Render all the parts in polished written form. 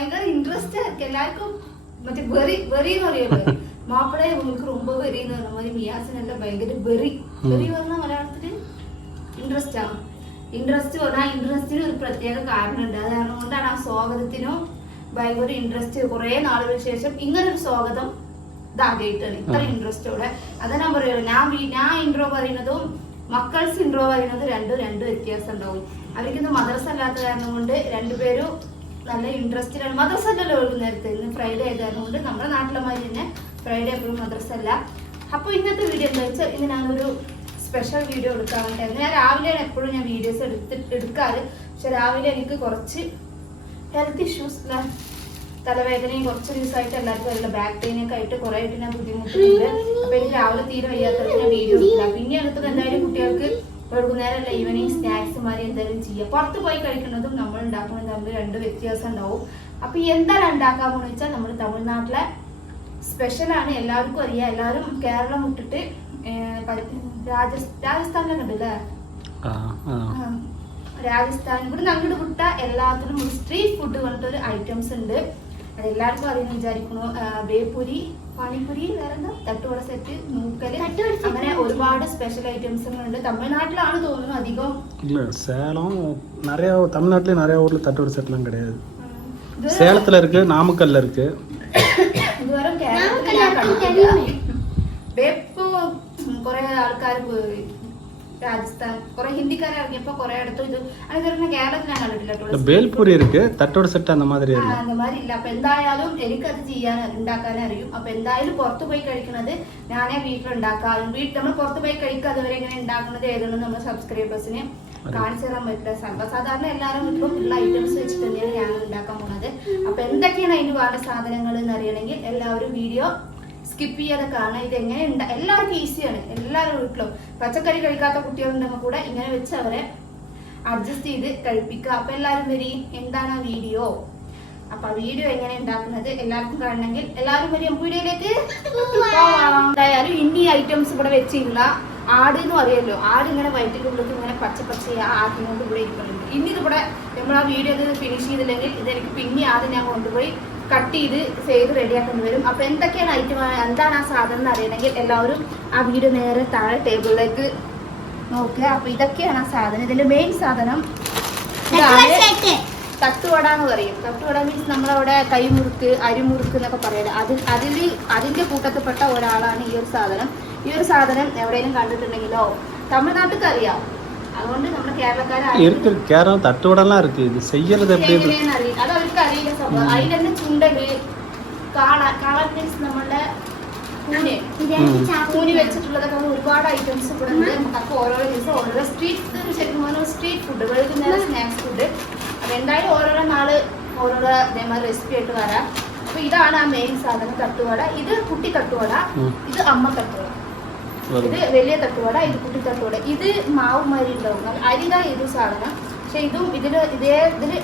ഭയങ്കര ഇൻട്രസ്റ്റ് ആയിരിക്കും എല്ലാവർക്കും. മറ്റേ വെറി എന്ന് പറയുന്നത് മാപ്പിളെ உங்களுக்கு ரொம்ப വെറിന്ന് പറഞ്ഞ മാതിരി മിയാസിനെല്ലാം ഭയങ്കര വെറി പറഞ്ഞ മലയാളത്തില് ഇൻട്രസ്റ്റ് ആണ്. ഇൻട്രസ്റ്റ് പറഞ്ഞാൽ ഇൻട്രസ്റ്റിന് ഒരു പ്രത്യേക കാരണമുണ്ട്. അത് കാരണം കൊണ്ടാണ് ആ സ്വാഗതത്തിനും ഭയങ്കര ഇൻട്രസ്റ്റ്. കുറെ നാളുകൾക്ക് ശേഷം ഇങ്ങനൊരു സ്വാഗതം ഇതാദ്യമായിട്ടാണ് ഇത്ര ഇൻട്രസ്റ്റോടെ. അതാ ഞാൻ പറയുള്ളൂ. ഞാൻ ഇൻട്രോ പറയുന്നതും മക്കൾസ് ഇൻട്രോ പറയുന്നത് രണ്ട് വ്യത്യാസം ഉണ്ടാവും. അവർക്കിന്ന് മദ്രസ അല്ലാത്ത കാരണം കൊണ്ട് രണ്ടുപേരും നല്ല ഇൻട്രസ്റ്റിലാണ്. മദ്രസ അല്ലല്ലോ നേരത്തെ, ഇന്ന് ഫ്രൈഡേ ആയത് കാരണം കൊണ്ട് നമ്മുടെ നാട്ടിലെ മാതിരി തന്നെ ഫ്രൈഡേ എപ്പോഴും മദ്രസ അല്ല. അപ്പോൾ ഇന്നത്തെ വീഡിയോ എന്താ വെച്ചാൽ ഇന്ന് ഞാനൊരു സ്പെഷ്യൽ വീഡിയോ എടുക്കാൻ വേണ്ടിയായിരുന്നു. ഞാൻ രാവിലെയാണ് എപ്പോഴും ഞാൻ വീഡിയോസ് എടുക്കാറ്. പക്ഷെ രാവിലെ എനിക്ക് കുറച്ച് ഹെൽത്ത് ഇഷ്യൂസ്, തലവേദനയും കുറച്ച് ദിവസമായിട്ട് എല്ലാവർക്കും അറിയില്ല, ബാക്ക് പെയിനൊക്കെ ആയിട്ട് കുറെ ആയിട്ട് ഞാൻ ബുദ്ധിമുട്ടുണ്ട്. അപ്പൊ എനിക്ക് രാവിലെ തീരെ വയ്യാത്തത് ഞാൻ വീഡിയോ എടുക്കില്ല. പിന്നെ അടുത്തത് എന്തായാലും കുട്ടികൾക്ക് വൈകുന്നേരമല്ല ഈവനിങ് സ്നാക്സ് മാതിരി എന്തായാലും ചെയ്യുക. പുറത്ത് പോയി കഴിക്കുന്നതും നമ്മൾ ഉണ്ടാക്കുന്നതും തമ്മിൽ രണ്ട് വ്യത്യാസം ഉണ്ടാവും. അപ്പൊ എന്താണ് ഉണ്ടാക്കാമെന്ന് വെച്ചാൽ നമ്മൾ തമിഴ്നാട്ടിലെ സ്പെഷ്യലാണ്. എല്ലാവർക്കും അറിയാം. എല്ലാവരും കേരളം വിട്ടിട്ട് രാജസ്ഥാനിലൊക്കെ ഉണ്ടല്ലേ, രാജസ്ഥാൻ ഇവിടെ അങ്ങോട്ട് വിട്ട എല്ലാത്തിനും സ്ട്രീറ്റ് ഫുഡ് പറഞ്ഞിട്ടൊരു ഐറ്റംസ് ഉണ്ട്. അതെല്ലാവർക്കും അറിയുന്ന വിചാരിക്കണു. ബേപ്പുരി, പാനിപ്പുരി, വേറെന്താ തട്ടുവട സെറ്റ്, നൂക്കല്, അങ്ങനെ ഒരുപാട് സ്പെഷ്യൽ ഐറ്റംസുകളുണ്ട്. തമിഴ്നാട്ടിലാണ് തോന്നുന്നു അധികം. சேலம் நிறைய தமிழ்நாட்டிலே நிறைய ஊர்ல தட்டுவடை செட்லாம் கிடையாது. சேலத்துல இருக்கு, நாமக்கல்ல இருக்கு. ഇതുവരെ കേരളത്തിൽ ഞാൻ കണ്ടിട്ടില്ല. ബേപ്പു കുറെ ആൾക്കാർ, രാജസ്ഥാൻ കുറെ ഹിന്ദിക്കാരെ ഇറങ്ങിയപ്പോ കുറെ അടുത്ത് ഇത് അങ്ങനെ കേരളത്തിൽ ഞാൻ കണ്ടിട്ടില്ല. ബേൽപൂരി ഇருக்கு, തട്ടോട സെറ്റ് அந்த மாதிரி ഇല്ല. അപ്പൊ എന്തായാലും എനിക്കത് ഉണ്ടാക്കാനേ അറിയും. അപ്പൊ എന്തായാലും പുറത്തു പോയി കഴിക്കുന്നത് ഞാനേ വീട്ടിലുണ്ടാക്കാറും. നമ്മൾ പുറത്തു പോയി കഴിക്കുക അതുവരെ എങ്ങനെ ഉണ്ടാക്കുന്നത് ഏതെങ്കിലും നമ്മൾ സബ്സ്ക്രൈബേഴ്സിന് കാണിച്ചു തരാൻ പറ്റില്ല. സർവ്വസാധാരണ എല്ലാവരും വീട്ടിലും ഉള്ള ഐറ്റംസ് വെച്ചിട്ട് തന്നെയാണ് ഞാൻ ഉണ്ടാക്കാൻ പോകുന്നത്. അപ്പൊ എന്തൊക്കെയാണ് അതിന് വേണ്ട സാധനങ്ങൾ എന്ന് അറിയണമെങ്കിൽ എല്ലാവരും വീഡിയോ സ്കിപ്പ് ചെയ്യാതെ കാണാം. ഇത് എങ്ങനെ എല്ലാവർക്കും ഈസിയാണ്. എല്ലാവരും വീട്ടിലും പച്ചക്കറി കഴിക്കാത്ത കുട്ടികളുണ്ടെങ്കിൽ കൂടെ ഇങ്ങനെ വെച്ച് അവരെ അഡ്ജസ്റ്റ് ചെയ്ത് കഴിപ്പിക്കുക. അപ്പൊ എല്ലാവരും വരി, എന്താണ് ആ വീഡിയോ. അപ്പൊ ആ വീഡിയോ എങ്ങനെ ഉണ്ടാക്കുന്നത് എല്ലാവർക്കും കാണണമെങ്കിൽ എല്ലാവരും വരും വീഡിയോയിലേക്ക്. എന്തായാലും ഇനി ഐറ്റംസ് ഇവിടെ വെച്ചില്ല. ആട് എന്ന് പറയുമല്ലോ, ആട് ഇങ്ങനെ വയറ്റിലുള്ളിൽ ഇങ്ങനെ പച്ചയാ ആക്കിക്കൊണ്ട് ഇവിടെ ഇരിക്കുന്നുണ്ട്. ഇനി ഇതിവിടെ നമ്മൾ ആ വീഡിയോ ഫിനിഷ് ചെയ്തില്ലെങ്കിൽ ഇതെനിക്ക് പിന്നെ ആദ്യം ഞാൻ കൊണ്ടുപോയി കട്ട് ചെയ്ത് റെഡിയാക്കേണ്ടി വരും. അപ്പൊ എന്തൊക്കെയാണ് ഐറ്റം, എന്താണ് ആ സാധനം എന്ന് അറിയണമെങ്കിൽ എല്ലാവരും ആ വീഡിയോ നേരെ താഴെ ടേബിളിലേക്ക് നോക്കുക. അപ്പൊ ഇതൊക്കെയാണ് ആ സാധനം. ഇതിന്റെ മെയിൻ സാധനം തട്ടുവട എന്ന് പറയും. തട്ടുവട മീൻസ് നമ്മളവിടെ കൈമുറുക്ക്, അരിമുറുക്ക് എന്നൊക്കെ പറയാം. അതിന്റെ കൂട്ടത്തിൽപ്പെട്ട ഒരാളാണ് ഈ ഒരു സാധനം. ഈ ഒരു സാധനം എവിടെയെങ്കിലും കണ്ടിട്ടുണ്ടെങ്കിലോ തമിഴ്നാട്ടിൽ അറിയാം. അതുകൊണ്ട് നമ്മുടെ കേരളം തട്ടുവടலாம் இருக்கு. இது செய்யறது எப்படி അത് അവർക്ക് അറിയില്ല സംഭവം. അതിൽ തന്നെ ചുണ്ടല്, കാള മീൻസ് നമ്മളുടെ കൂനി വെച്ചിട്ടുള്ളതൊക്കെ ഒരുപാട് ഐറ്റംസ് ഇവിടെ ഉണ്ട്. അപ്പൊ ഓരോരോ ദിവസം ഓരോരോ സ്ട്രീറ്റ്, ശരിക്കും പറഞ്ഞാൽ സ്ട്രീറ്റ് ഫുഡ്, വൈകുന്നേരം സ്നാക്സ് ഫുഡ്. അപ്പൊ എന്തായാലും ഓരോരോ നാള് ഓരോരോ അതേമാതിരി റെസിപ്പി ആയിട്ട് വരാം. അപ്പൊ ഇതാണ് ആ മെയിൻ സാധനം തട്ടുവട. ഇത് കുട്ടി തട്ടുവട, ഇത് അമ്മ തട്ടുവട. ഇത് വലിയ തട്ടുവട, ഇത് കുട്ടി തട്ടുവട. ഇത് മാവ് മാതിരി ഉണ്ടാവും, അരിതാ ഇത് സാധനം. പക്ഷെ ഇതും ഇതില്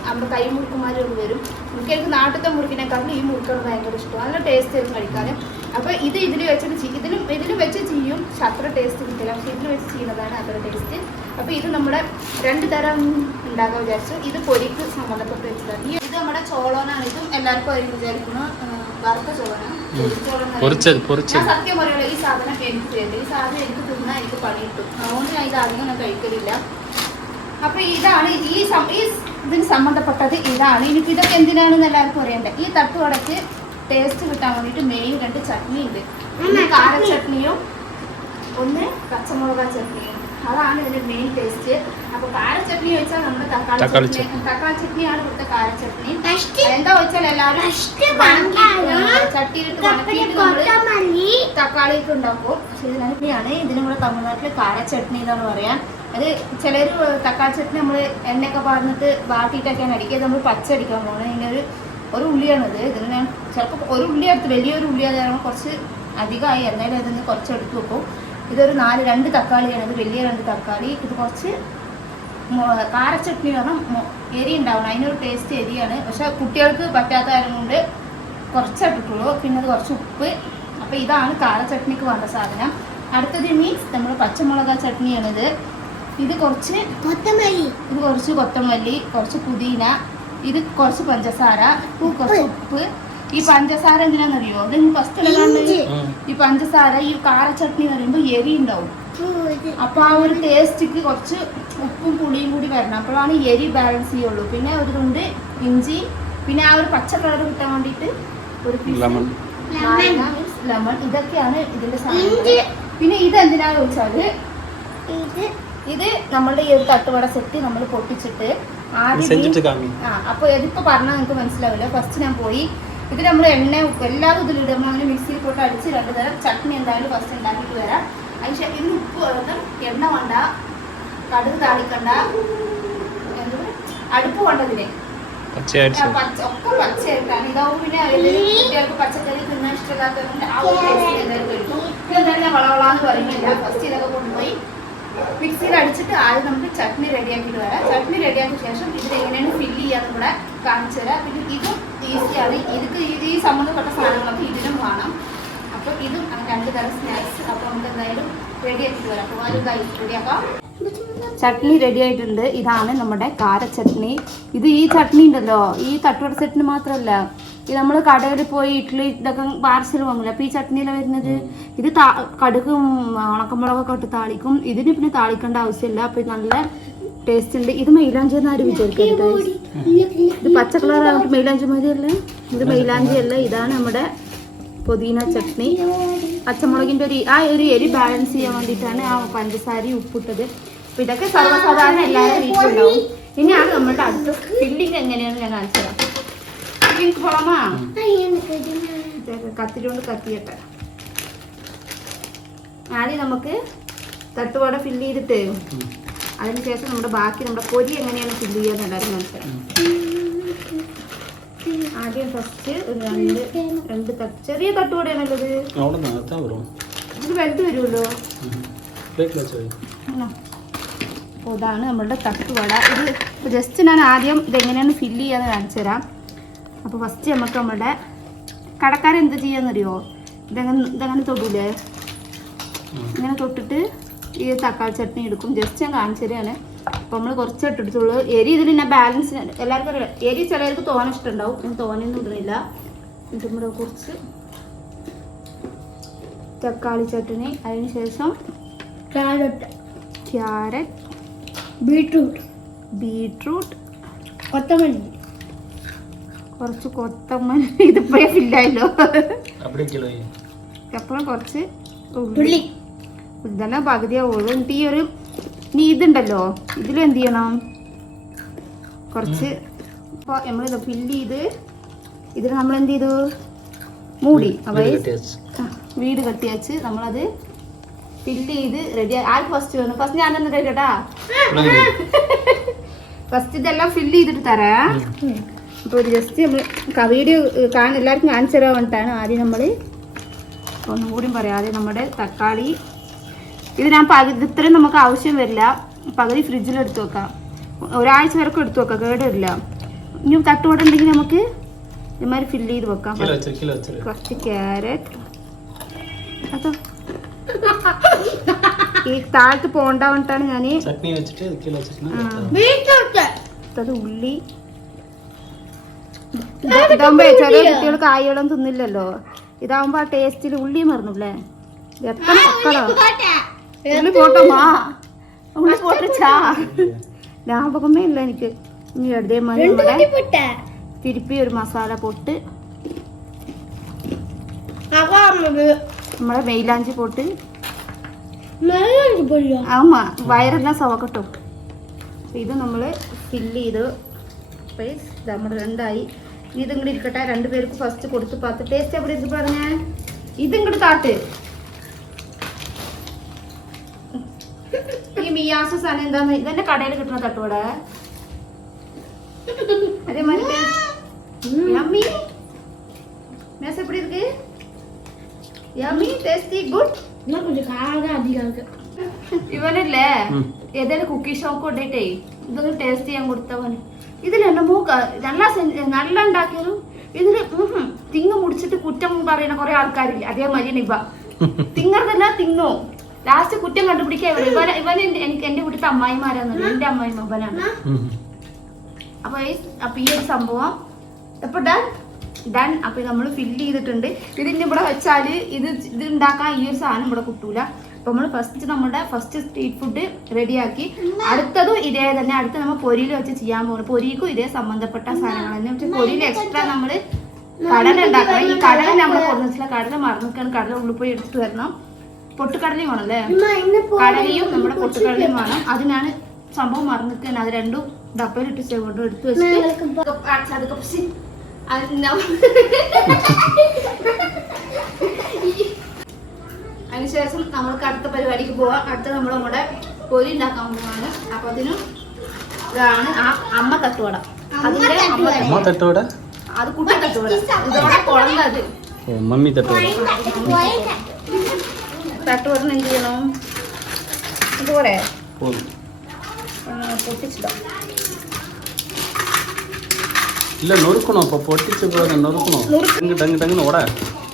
നമ്മുടെ കൈ മുറുക്കുമാരും വരും. എനിക്ക് നാട്ടിലത്തെ മുറുക്കിനെക്കാളും ഈ മുറുക്കാണ് ഭയങ്കര ഇഷ്ടം. നല്ല ടേസ്റ്റ് ആയിരുന്നു കഴിക്കാൻ. അപ്പൊ ഇതിൽ വെച്ചിട്ട് ഇതിലും വെച്ച് ചെയ്യും. പക്ഷെ അത്ര ടേസ്റ്റ് കിട്ടില്ല. പക്ഷെ ഇതിൽ വെച്ച് ചെയ്യുന്നതാണ് അത്ര ടേസ്റ്റ്. അപ്പൊ ഇത് നമ്മുടെ രണ്ട് തരം ഉണ്ടാക്കാൻ വിചാരിച്ചു. ഇത് പൊരിക്ക് സംബന്ധപ്പെട്ട് വെച്ചതാണ്. ഇത് നമ്മുടെ ചോളനാണ്. ഇതും എല്ലാവർക്കും അതിന് വിചാരിക്കുന്നു വറുത്ത ചോളനാണ്. ഞാൻ സത്യം പറയുള്ളൂ, ഈ സാധനം എനിക്ക് ചെയ്ത് ഈ സാധനം എനിക്ക് തിന്നാൽ എനിക്ക് പണി കിട്ടും. അതുകൊണ്ട് ഞാൻ ഇത് അധികം ഞാൻ കഴിക്കലില്ല. അപ്പൊ ഇതാണ് ഇതിന് സംബന്ധപ്പെട്ടത്. ഇതാണ് എനിക്ക് ഇതൊക്കെ എന്തിനാണെന്ന് എല്ലാവർക്കും അറിയണ്ടേ. ഈ തട്ടുവടക്ക് ടേസ്റ്റ് കിട്ടാൻ വേണ്ടിയിട്ട് മെയിൻ രണ്ട് ചട്നി ഉണ്ട്. ഒന്ന് കാര ചട്നിയും ഒന്ന് പച്ചമുളക ചട്നിയും. അതാണ് ഇതിന്റെ മെയിൻ ടേസ്റ്റ്. അപ്പൊ കാര ചട്നി വെച്ചാൽ നമ്മുടെ തക്കാളി ചട്നിയാണ് ഇവിടുത്തെ കാര ചട്നി. എന്താ വെച്ചാൽ എല്ലാവരും ചട്ടിയിലിട്ട് തക്കാളി ഒക്കെ ഉണ്ടാക്കും. പക്ഷെ ഇതിനാണ് ഇതിനും കൂടെ തമിഴ്നാട്ടില് കാര ചട്നി എന്നാണ് പറയാൻ. അത് ചിലർ തക്കാളി ചട്നി നമ്മൾ എണ്ണയൊക്കെ പറഞ്ഞിട്ട് വാട്ടിയിട്ടൊക്കെയാണ് അടിക്കുക. നമ്മൾ പച്ച അടിക്കാൻ പോകുന്നത്. ഇതിൻ്റെ ഒരു ഉള്ളിയാണിത്. ഇതിന് ഞാൻ ചിലപ്പോൾ ഒരു ഉള്ളി എടുത്ത് വലിയൊരു ഉള്ളി അത് കുറച്ച് അധികമായി. എന്നാലും അതിന് കുറച്ച് എടുത്ത് വെക്കും. ഇതൊരു 2 തക്കാളിയാണ്. ഇത് വലിയ 2 തക്കാളി. ഇത് കുറച്ച് കാര ചട്നി പറഞ്ഞാൽ എരി ഉണ്ടാവണം. അതിനൊരു ടേസ്റ്റ് എരിയാണ്. പക്ഷെ കുട്ടികൾക്ക് പറ്റാത്ത കാര്യം കൊണ്ട് കുറച്ചിട്ടിട്ടുള്ളൂ. പിന്നെ അത് കുറച്ച് ഉപ്പ്. അപ്പോൾ ഇതാണ് കാര ചട്നിക്ക് വേണ്ട സാധനം. അടുത്തത് മീൻസ് നമ്മൾ പച്ചമുളക ചട്നിയാണിത്. ഇത് കുറച്ച് കൊത്തമല്ലി, കുറച്ച് പുതിന, ഇത് കുറച്ച് പഞ്ചസാര, കുറച്ച് ഉപ്പ്. ഈ പഞ്ചസാര എന്തിനാണെന്നറിയോ? അത് ഫസ്റ്റ് ഈ പഞ്ചസാര ഈ കാര ചട്നി എന്ന് പറയുമ്പോൾ എരി ഉണ്ടാവും. അപ്പൊ ആ ഒരു ടേസ്റ്റിക്ക് കുറച്ച് ഉപ്പും പുളിയും കൂടി വരണം, അപ്പോഴാണ് എരി ബാലൻസ് ചെയ്യുള്ളൂ. പിന്നെ ഒരു തുണ്ട് ഇഞ്ചി, പിന്നെ ആ ഒരു പച്ച കളർ കിട്ടാൻ വേണ്ടിയിട്ട് ഒരു ലെമൺ. ഇതൊക്കെയാണ് ഇതിന്റെ സാധനങ്ങൾ. പിന്നെ ഇത് എന്തിനാന്ന് ചോദിച്ചാല് ഇത് നമ്മളുടെ ഈ ഒരു തട്ടുവട സെറ്റ് നമ്മൾ പൊട്ടിച്ചിട്ട് ആദ്യം അപ്പൊ ഇതിപ്പോ പറഞ്ഞാൽ നിങ്ങൾക്ക് മനസ്സിലാവില്ല. ഫസ്റ്റ് ഞാൻ പോയി ഇത് നമ്മൾ എണ്ണ ഉപ്പ് എല്ലാവരും ഇതിലിടുമ്പോൾ അങ്ങനെ മിക്സിയിൽ പോയിട്ട് അടിച്ച് 2 തരം ചട്നി എന്തായാലും ഫസ്റ്റ് ഉണ്ടാക്കിയിട്ട് വരാം. അതിന് ഇതിന് ഉപ്പ് വേണം, എണ്ണ വേണ്ട, കടുക് താളിക്കണ്ട, അടുപ്പ് വേണ്ടതിന് ഒക്കെ പച്ചയായിട്ടാണ്. ഇതാവും പിന്നെ കുട്ടികൾക്ക് പച്ചക്കറി തിന്നാൻ ഇഷ്ടമില്ലാത്തതുകൊണ്ട് ആ ഒരു ടേസ്റ്റ് എന്തായാലും കഴിക്കും. ഇതെന്തായാലും വളവളാന്ന് പറയുന്നില്ല. ഫസ്റ്റ് ഇതൊക്കെ കൊണ്ടുപോയി മിക്സിയിൽ അടിച്ചിട്ട് ആദ്യം നമുക്ക് ചട്നി റെഡിയാക്കിയിട്ട് വരാം. ചട്നി റെഡിയാക്കിയ ശേഷം ഇതിൽ എങ്ങനെയാണ് ഫില്ല് ചെയ്യാന്ന് കൂടെ കാണിച്ചു തരാം. പിന്നെ ഇതും ഈസിയാണ്. ഈ സംബന്ധപ്പെട്ട സാധനങ്ങളൊക്കെ ഇതിനും വേണം. അപ്പോൾ ഇതും 2 തരം സ്നാക്സ്. അപ്പോൾ നമുക്ക് എന്തായാലും റെഡിയാക്കിയിട്ട് വരാം. അപ്പോൾ ആദ്യം റെഡിയാക്കാം. ചട്നി റെഡി ആയിട്ടുണ്ട്. ഇതാണ് നമ്മുടെ കാര ചട്നി. ഇത് ഈ ചട്നി ഉണ്ടല്ലോ, ഈ തട്ടുവട സെറ്റിന് മാത്രമല്ല, ഇത് നമ്മൾ കടയിൽ പോയി ഇഡ്ഡലി ഇതൊക്കെ പാർസൽ വാങ്ങില്ല. അപ്പോൾ ഈ ചട്നിയിലാണ് വരുന്നത്. ഇത് കടുകും ഉണക്കമുളകൊക്കെ ഇട്ട് താളിക്കും. ഇതിന് പിന്നെ താളിക്കേണ്ട ആവശ്യമില്ല. അപ്പോൾ ഇത് നല്ല ടേസ്റ്റ് ഉണ്ട്. ഇത് മൈലാഞ്ചി എന്ന് ആരും വിചാരിക്കരുത്. ഇത് പച്ച കളറായിട്ട് മൈലാഞ്ചി മതിയല്ലേ? ഇത് മൈലാഞ്ചി അല്ല, ഇതാണ് നമ്മുടെ പുതിന ചട്നി. പച്ചമുളകിൻ്റെ ഒരു എരി ബാലൻസ് ചെയ്യാൻ വേണ്ടിയിട്ടാണ് ആ പഞ്ചസാരയും ഉപ്പിട്ടത്. അപ്പോൾ ഇതൊക്കെ സർവ്വസാധാരണ എല്ലാവരും വീട്ടിലുണ്ടാവും. ഇനിയാണ് നമ്മളുടെ അടുത്ത ഫില്ലിങ് എങ്ങനെയാണ് ഞാൻ കാണിച്ചു തരാം. ഫില്ലിങ് പോളാമാ കത്തിരി കൊണ്ട് കത്തിയട്ടെ. ആദ്യം നമുക്ക് തട്ടുവട ഫില്ല് ചെയ്തിട്ട് അതിനുശേഷം നമ്മുടെ ബാക്കി നമ്മുടെ പൊരി എങ്ങനെയാണ് ഫില്ല് ചെയ്യാൻ എല്ലാവരും മനസ്സിലാക്കാം. ആദ്യം ഫസ്റ്റ് ഒരു രണ്ട് ചെറിയ തട്ടുവടയാണല്ലത്. ഇത് വലുത് വരുമല്ലോ. അപ്പോൾ ഇതാണ് നമ്മളുടെ തട്ടുവട. ഇത് ജസ്റ്റ് ഞാൻ ആദ്യം ഇതെങ്ങനെയാണ് ഫില്ല് ചെയ്യാന്ന് കാണിച്ചു തരാം. അപ്പോൾ ഫസ്റ്റ് നമുക്ക് നമ്മളുടെ കടക്കാരൻ എന്ത് ചെയ്യാന്നറിയോ? ഇതങ്ങനെ തൊടൂലേ? ഇങ്ങനെ തൊട്ടിട്ട് ഈ തക്കാളി ചട്നി എടുക്കും. ജസ്റ്റ് ഞാൻ കാണിച്ചു തരാണ്. അപ്പോൾ നമ്മൾ കുറച്ച് ഇട്ടെടുത്തുള്ളൂ. എരി ഇതിൽ പിന്നെ ബാലൻസ് എല്ലാവർക്കും അറിയാം. എരി ചിലർക്ക് തോന ഇഷ്ടമുണ്ടാവും. ഞാൻ തോനൊന്നും ഇടുന്നില്ല. എന്നിട്ട് നമ്മുടെ കുറച്ച് തക്കാളി ചട്നി, അതിന് ശേഷം ക്യാരറ്റ്, ബീട്രൂട്ട്, കൊത്തമല്ലി, കുറച്ച് കൊത്തമല്ലി. ഇതിപ്പോഴേ ഫില്ലായല്ലോ. അപ്പുറം കുറച്ച് ഉള്ളി. ഇതെല്ലാം പകുതിയാവുള്ളൂ. എന്നിട്ട് ഇനി ഇതുണ്ടല്ലോ, ഇതിലെന്ത് ചെയ്യണം? കുറച്ച് ഇപ്പോൾ നമ്മളിത് ഫില്ല് ചെയ്ത് ഇതിൽ നമ്മൾ എന്ത് ചെയ്തു? മൂടി. വീട് കെട്ടി വെച്ച് നമ്മളത് ഫില്ല് ചെയ്ത് റെഡി. ആര് ഫസ്റ്റ് വേണം? ഫസ്റ്റ് ഞാൻ തന്നെ കഴിക്കട്ടാ. ഫസ്റ്റ് ഇതെല്ലാം ഫില്ല് ചെയ്തിട്ട് തരാം. അപ്പോൾ ഒരു ജസ്റ്റ് നമ്മൾ വീഡിയോ എല്ലാവർക്കും കാണിച്ചു തരാൻ വേണ്ടിയിട്ടാണ്. ആദ്യം നമ്മൾ ഒന്നും കൂടി പറയാം. ആദ്യം നമ്മുടെ തക്കാളി ഇത് ഞാൻ ഇത്രയും നമുക്ക് ആവശ്യം വരില്ല. പകുതി ഫ്രിഡ്ജിൽ എടുത്ത് വെക്കാം. ഒരാഴ്ച വരെയൊക്കെ എടുത്ത് വെക്കാം, കേടില്ല. ഇനി തട്ടുവട ഉണ്ടെങ്കിൽ നമുക്ക് ഇതുമാതിരി ഫില്ല് ചെയ്ത് വെക്കാം. കുറച്ച് ക്യാരറ്റ്, അതോ ഈ താഴത്ത് പോകണ്ട വേണ്ടിട്ടാണ് ഞാൻ അത് ഉള്ളി. ഇതാകുമ്പോ ചെറിയ കുട്ടികൾ കായ്കളും തിന്നില്ലല്ലോ. ഇതാവുമ്പോ ആ ടേസ്റ്റിൽ ഉള്ളി മറന്നുല്ലേ? എത്ര മക്കളോ ഉള്ളി പോട്ടമാ, ഉള്ളി പോട്ടിച്ചാ ലാഭകമേ ഇല്ല എനിക്ക്. ഇനി അതേമാതിരി നമ്മുടെ തിരുപ്പി ഒരു മസാല പൊട്ട്, നമ്മളെ മെയിലാഞ്ചി പൊട്ട്. ആമാ വയറെല്ലാം സവക്കട്ടോ. ഇത് നമ്മൾ ഫില്ല് ചെയ്ത് നമ്മുടെ രണ്ടായി. ഇത് ഇങ്ങോട്ട് ഇരിക്കട്ടെ. 2 പേർക്ക് ഫസ്റ്റ് കൊടുത്ത് പാത്ത് ടേസ്റ്റ് എവിടെ ഇത് പറഞ്ഞേ. ഇത് ഇങ്ങോട്ട് കാട്ട്. ഈ മിയാസ് സാധനം എന്താന്ന് ഇതെന്റെ കടയിൽ കിട്ടുന്ന തട്ടുവട. അതേമാതിരി எப்படி இருக்கு? Yummy, tasty, good. ഇവനല്ലേ ഏതായാലും കുക്കി ഷോപ്പ് കൊണ്ടിട്ടേ ഇതൊന്ന് ടേസ്റ്റ് ചെയ്യാൻ കൊടുത്തവൻ. ഇതിലെന്നെ മൂക്ക നല്ല ഉണ്ടാക്കിയാലും ഇതില് തിങ്ങ് മുടിച്ചിട്ട് കുറ്റം പറയുന്ന കുറെ ആൾക്കാരില്ല. അതേമാതിരി ഇവ തിങ്ങറതല്ല തിങ്ങോ ലാസ്റ്റ് കുറ്റം കണ്ടുപിടിക്കാൻ ഇവൻ എനിക്ക് എന്റെ വീട്ടിലത്തെ അമ്മായിമാരാന്നല്ലോ. എന്റെ അമ്മായിമ്മ ഇവനാണ്. അപ്പോൾ ഈ ഒരു സംഭവം അപ്പോൾ ഡൺ. അപ്പോൾ നമ്മൾ ഫില്ല് ചെയ്തിട്ടുണ്ട്. ഇതിന് ഇവിടെ വെച്ചാൽ ഇത് ഉണ്ടാക്കാൻ ഈ ഒരു സാധനം ഇവിടെ കിട്ടൂല. അപ്പോൾ നമ്മൾ നമ്മുടെ ഫസ്റ്റ് സ്ട്രീറ്റ് ഫുഡ് റെഡിയാക്കി. അടുത്തതും ഇതേ തന്നെ. അടുത്ത് നമ്മൾ പൊരിയിൽ വെച്ച് ചെയ്യാൻ പോകുന്നത്. പൊരിക്കും ഇതേ സംബന്ധപ്പെട്ട സാധനങ്ങൾ തന്നെ. പക്ഷേ പൊരിയിൽ എക്സ്ട്രാ നമ്മൾ കടല ഉണ്ടാക്കണം. ഈ കടല നമ്മൾ കൊടുത്തില്ല, കടല മറന്നിക്കാണ്. കടല ഉള്ളിൽ പോയി എടുത്തിട്ട് വരണം. പൊട്ടുകടലയും വേണമല്ലേ? കടലയും നമ്മുടെ പൊട്ടുകടലയും വേണം. അതിനാണ് സംഭവം മറന്നിക്കാൻ. അത് രണ്ടും ഡപ്പയിലിട്ട് കൊണ്ട് എടുത്ത് വെച്ചിട്ട് അതിനുശേഷം നമ്മൾക്ക് അടുത്ത പരിപാടിക്ക് പോവാം. അടുത്ത നമ്മുടെ പൊരി ഉണ്ടാക്കാൻ പോവാണ്. അപ്പൊ അതിനും ഇതാണ് ആ അമ്മ തട്ടുവട. അതിന്റെ അമ്മ തട്ടുവട, അത് കുട്ടി തട്ടുവട. ഇതോടെ കുളന്നത് മമ്മി തട്ടുവട. തട്ടുവട എന്ത് ചെയ്യണം? ഇതുപോലെ പൊട്ടിച്ചിട്ടോ? ഇല്ല, നൊറുക്കണോ? അപ്പൊ പൊട്ടിച്ച് പോലെ നൊറുക്കണോ? ഡങ് ഡങ് ഓടാ.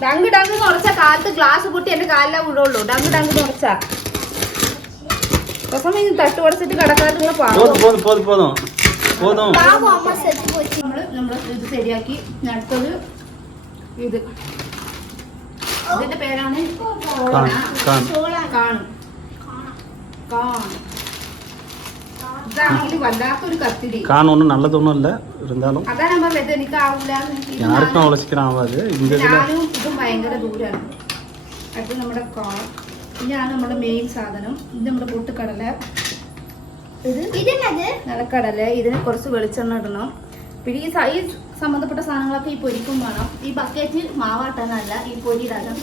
ഡങ്ക് ഡങ്ക് ഉറച്ച കാലത്ത് ഗ്ലാസ് പൊട്ടി എന്റെ കാലിലെ വിടുള്ളൂ. ഡങ്ക് ഡങ്ക് ഉറച്ച തട്ട് ഉടച്ചിട്ട് കടക്കാത്ത നമ്മള് ഇത് ശരിയാക്കി. അടുത്തത് ഇതിന്റെ പേരാണ് വല്ലാത്തൊരു കത്തിരി. കാണൊന്നും നല്ലതൊന്നും ഇല്ല. இருந்தாலும் അതാ ഞാൻ പറഞ്ഞത് എനിക്ക് ആവില്ല. யாருக்கும் உழைச்சிக்கிறேன் ஆகாது. ഞാനും ഇതും ഭയങ്കര ദൂരാണ്. അത് നമ്മുടെ ഇതാണ് നമ്മുടെ മെയിൻ സാധനം. ഇത് നമ്മുടെ പൊട്ടുകടല, ഇത് നിലക്കടല. ഇതിന് കുറച്ച് വെളിച്ചെണ്ണ ഇടണം. പിന്നെ ഈ സംബന്ധപ്പെട്ട സാധനങ്ങളൊക്കെ ഈ പൊരിക്കും വേണം. ഈ ബക്കറ്റ് മാവാട്ടാനല്ല, ഈ പൊരി ഇടാനും.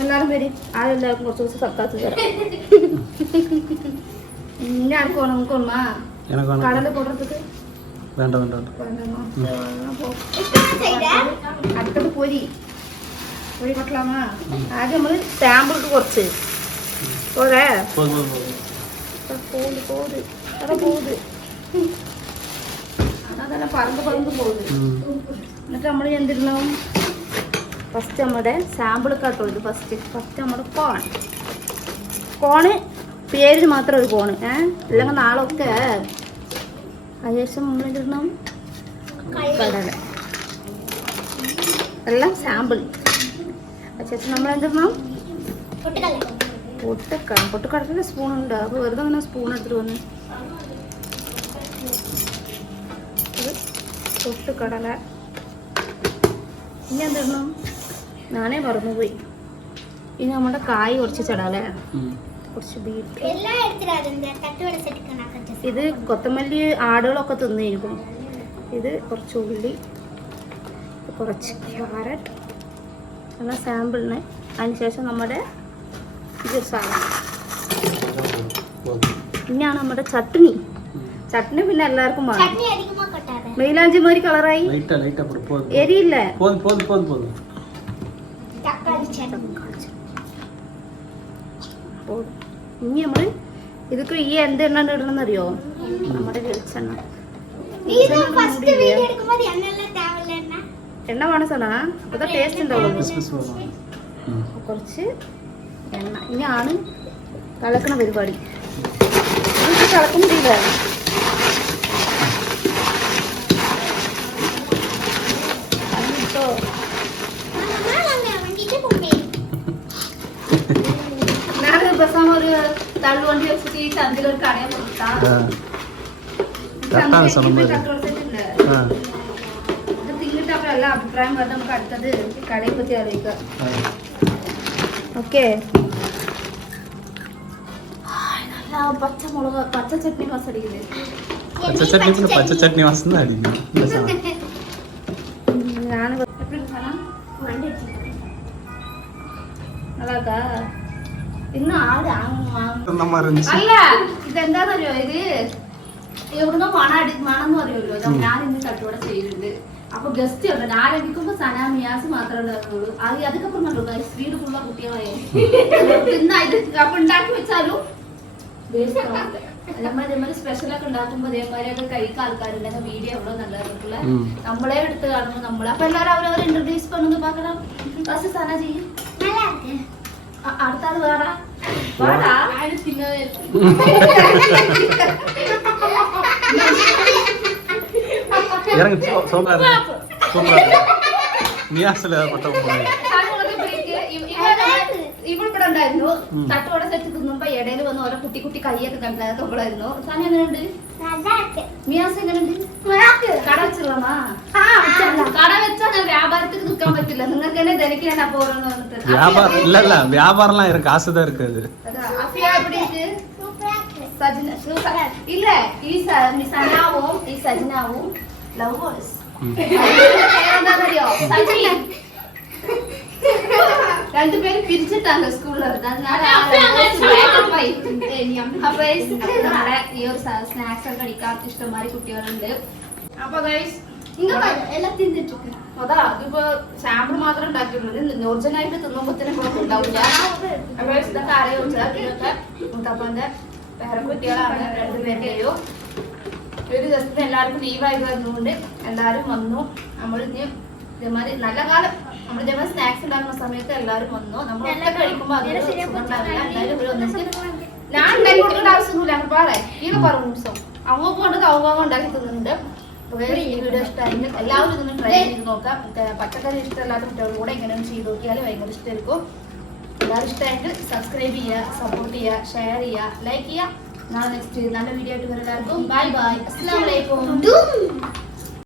എല്ലാവരും പേര് ആരെല്ലാവർക്കും കുറച്ച് ദിവസം സക്കാത്ത് തരാം. ഇന്ന ആർക്കും നമുക്ക് ഒന്നാ കടല കൊടുത്തിട്ട് വേണ്ട വേണ്ട അടുത്തത് പൊരി കട്ടലാമാ. ആദ്യം നമ്മള് സാമ്പിൾക്ക് കുറച്ച് പോരെ അതെല്ലാം പറന്ന് പോകുന്നത്. എന്നിട്ട് നമ്മൾ എന്തിടണം? ഫസ്റ്റ് നമ്മുടെ സാമ്പിൾ കേട്ടോ. ഇത് ഫസ്റ്റ് നമ്മുടെ കോണ് പേരിന് മാത്രം ഒരു കോണ്. അല്ലെങ്കിൽ നാളൊക്കെ അതിനുശേഷം നമ്മൾ എന്തിടണം? കടല. എല്ലാം സാമ്പിൾ. അതിനുശേഷം നമ്മൾ എന്തിടണം? പൊട്ടുകടലിന്റെ സ്പൂൺ ഉണ്ട്. അപ്പോൾ വെറുതെ അങ്ങനെ സ്പൂൺ എടുത്തിട്ട് വന്ന് പൊട്ടുകടല. ഇനി എന്തിടണം? ഞാനേ മറന്നുപോയി. ഇനി നമ്മുടെ കായ് കുറച്ച് ചടാലേ. കുറച്ച് ബീറ്റ്. ഇത് കൊത്തമല്ലി ആടുകളൊക്കെ തിന്നിരിക്കും. ഇത് കുറച്ച് ഉള്ളി, കുറച്ച് ക്യാരറ്റ്, എല്ലാം സാമ്പിളിന്. അതിനുശേഷം നമ്മുടെ ഇത് സാധനം. ഇനിയാണ് നമ്മുടെ ചട്നി. പിന്നെ എല്ലാവർക്കും വേണം. മെയിലാഞ്ചി മാതിരി കളറായി എരിയില്ല. ഇനി നമ്മള് ഇതൊക്കെ ഈ എന്ത് എണ്ണ ഇടണമെന്ന് അറിയോ? നമ്മുടെ വെളിച്ചെണ്ണ. എണ്ണ വേണം സാധന. അപ്പൊ ടേസ്റ്റ് ഉണ്ടാവും. കുറച്ച് എണ്ണ. ഇനിയാണ് തിളക്കണ പരിപാടി. തിളക്കുന്നില്ല. ഒരു തള്ളുവണ്ടി വെച്ചിട്ട് ഈ ചന്തിലൊരു കടയെ കൊടുത്താൽ ഇത് തിന്നിട്ട് അപ്പൊ എല്ലാ അഭിപ്രായം പറഞ്ഞ് നമുക്ക് അടുത്തത് കടയെ പറ്റി അറിയിക്കാം. ഓക്കെ. നല്ല പച്ചമുളക് പച്ച ചട്നി വാസം അടിക്കില്ലേ? പച്ച ചട്നി വാസം ഞാൻ അതാക്കാ ഇന്ന് അല്ല ഇതെന്താന്നറിയോ? ഇത് എവിടുന്നോ മണമെന്ന് പറയുമല്ലോ. ഞാൻ ഇന്ന് തട്ടുകൂടെ ചെയ്യുന്നുണ്ട്. അപ്പൊ ഗസ്റ്റ് ഉണ്ട്. ആരംഭിക്കുമ്പോ സന മിയാസ് മാത്രമേ ഉണ്ടാകുള്ളൂ. അതൊക്കെ പറഞ്ഞോ സ്ത്രീയുടെ ഫുള്ള കുട്ടികളായി അപ്പൊ ഉണ്ടാക്കി വെച്ചാലും അതേമാതിരി സ്പെഷ്യലൊക്കെ ഉണ്ടാക്കുമ്പോ അതേമാതിരിയൊക്കെ കഴിക്കാൻ ആൾക്കാരുണ്ടെങ്കിൽ വീഡിയോ എവിടെ നല്ലതായിട്ടുള്ള നമ്മളെ എടുത്ത് കാണുമ്പോൾ നമ്മളെ അപ്പൊ എല്ലാവരും അവരവർ ഇൻട്രൊഡ്യൂസ് പണിന്ന് പാക്കണം. ഫസ്റ്റ് സന ചെയ്യും. അടുത്ത ആള് വേടാ വേടാ இறங்கு சூப்பரா இருக்கு சூப்பரா இருக்கு നിയാസിലെ പട്ടം പോയി ഇവിടെ ഉണ്ടായിരുന്നു തട്ടോടെ സെറ്റ് തിന്നുമ്പോ ഇടയിൽ വന്ന് ഓരോ കുട്ടി കുട്ടി കൈയൊക്കെ കണ്ടായിരുന്നു ഇവിടായിരുന്നു സാധനം എങ്ങനെയുണ്ട് മിയാസ് എങ്ങനെയുണ്ട് കട വെച്ചിടണമാ കട വെച്ചാൽ ഞാൻ വ്യാപാരത്തിന് നിൽക്കാൻ പറ്റില്ല നിങ്ങൾക്ക് തന്നെ ധനിക്കാണ് അപ്പൊ ഓരോന്ന് വന്നിട്ട് வியாபாரம் இல்ல இல்ல வியாபாரம்லாம் இருக்கு காசு தான் இருக்கு அது അഫിയ എവിടെ ഇருக்கு ഇല്ല ഈ സനാവും ഈ സജനാവും ലവേഴ്സ് എന്താണെന്നറിയോ രണ്ടുപേരും പിരിച്ചിട്ടാണ് സ്കൂളിൽ അപ്പൊ നമ്മുടെ ഈ ഒരു സ്നാക്സ് ഒക്കെ കഴിക്കാൻ ഇഷ്ടംമാതിരി കുട്ടികളുണ്ട് അപ്പൊ ഗൈസ് എല്ലാം തിന്നിട്ടു അതാ അതിപ്പോ സാമ്പിൾ മാത്രം ഉണ്ടാക്കിയുള്ളത് നോർജനായിട്ട് തിന്നുമ്പോഴത്തേനും ഉണ്ടാവില്ല അപ്പൊ ഇതൊക്കെ അറിയാം ഇതൊക്കെ മുത്തപ്പന്റെ വേറെ കുട്ടികളാണ് രണ്ടുപേരുടെയോ ഒരു ദിവസത്തിന് എല്ലാവർക്കും ലീവായി വരുന്നതുകൊണ്ട് എല്ലാവരും വന്നു നമ്മൾ ഇനി ഇതേമാതിരി നല്ല കാലം നമ്മൾ ഇതേമാതിരി സ്നാക്സ് ഉണ്ടാക്കുന്ന സമയത്ത് എല്ലാവരും വന്നു നമ്മൾ എല്ലാം കഴിക്കുമ്പോൾ അതൊരു സുഖം ഉണ്ടാവില്ല എല്ലാവരും ഒരു ഒന്നിച്ച് ഞാൻ ഉണ്ടാക്കി കൊടുക്കേണ്ട ആവശ്യമൊന്നുമില്ല അങ്ങനെ പറയാം ഇത് പറഞ്ഞു ദിവസം അവ കൊണ്ടത് അവ ഉണ്ടാക്കി തിന്നുന്നുണ്ട് ഈ വീഡിയോ ഇഷ്ടമായിരുന്നു എല്ലാവരും ഇതൊന്ന് ട്രൈ ചെയ്ത് നോക്കാം പച്ചക്കറി ഇഷ്ടമല്ലാത്ത കുട്ടികളും കൂടെ ഇങ്ങനെ ചെയ്ത് നോക്കിയാൽ ഭയങ്കര ഇഷ്ടമായിരിക്കും എല്ലാവരും ഇഷ്ടമായിട്ട് സബ്സ്ക്രൈബ് ചെയ്യുക സപ്പോർട്ട് ചെയ്യുക ഷെയർ ചെയ്യുക ലൈക്ക് ചെയ്യുക നാളെ നെക്സ്റ്റ് നല്ല വീഡിയോ ആയിട്ട് വരാം എല്ലാവർക്കും ബൈ ബൈ അസ്സലാമു അലൈക്കും